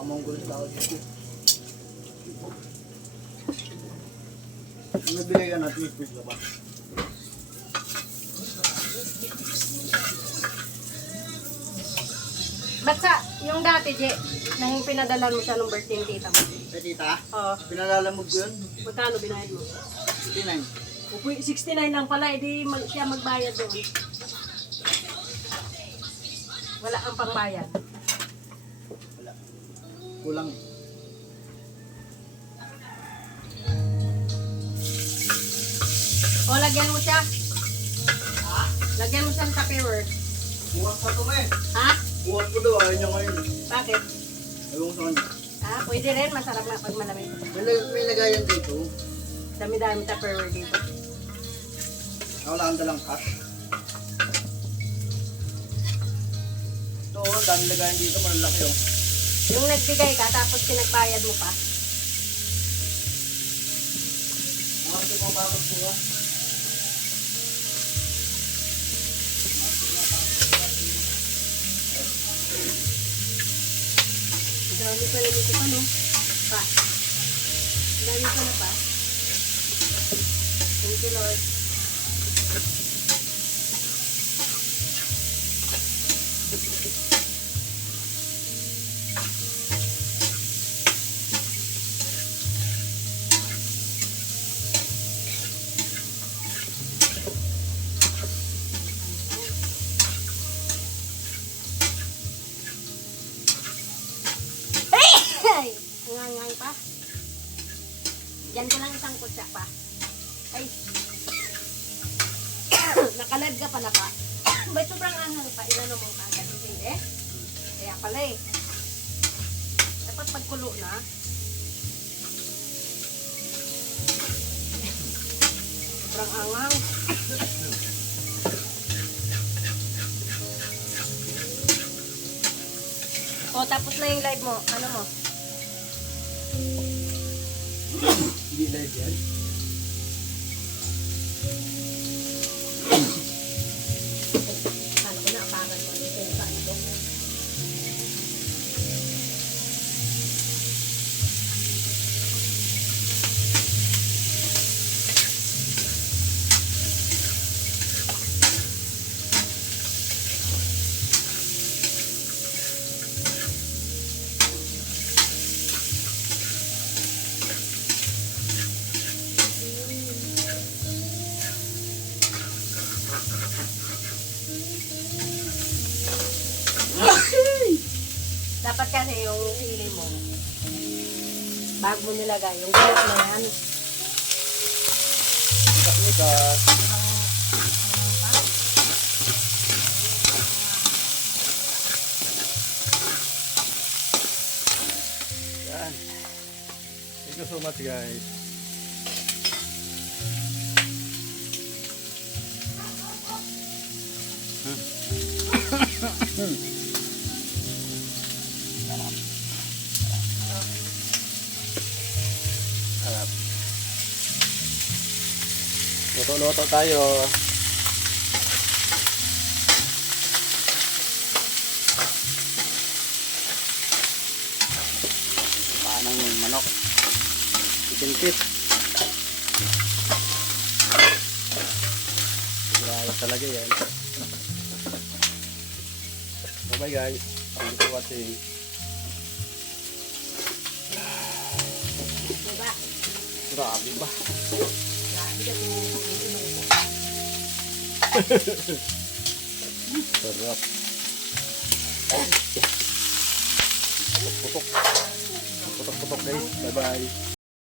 Sa tao dito. Ano ka natin yung fish ba? Basta, yung dati, Je, nang pinadalan mo siya ng birthday ng tita mo. Eh tita, Oo. pinalalamog ko yun. Magkano binayad mo? 59. Uy, 69 lang pala, edi mag, siya magbayad doon. Wala ang pangbayad. Kulang. O, lagyan mo siya. Lagyan mo siya ng tupperware. Bukas pa to eh. Ha? Bukas ko daw, ayaw niya ngayon. Bakit? Ayaw ko sa kanya. Ah, pwede rin. Masarap na pag malamig. May, may lagayan dito. Dami-dami tupperware dito. Wala kang dalang cash. Ito, oh, ang dami lagayan dito, malalaki oh. Yung nagbigay ka, tapos pinagbayad mo pa. Mga bakit po ah. Dami pa na dito pa, no? Pa. Dami pa na pa. Thank you, Lord. Ngangay pa. Diyan ko lang isang kutsa pa. Ay! Nakalad ka pala pa. Ba't sobrang anghang pa? Ilan mo ka agad? Hindi eh. Kaya pala eh. Pagkulo na. Sobrang anghang. O, tapos na yung live mo. Ano mo? Hindi live yan. Dapat kasi yung sili mo, bago mo nilagay, yung gulot na yan. Mikas-mikas. Yan. Thank you so much guys. Sarap. Luto-luto tayo. Paanang manok. Itingkit. Grabe talaga yan. Bye bye guys. Thank you for watching. Grabe ba? Ka kung inom mo. Sarap. Putok-putok. Putok-putok guys. Bye bye.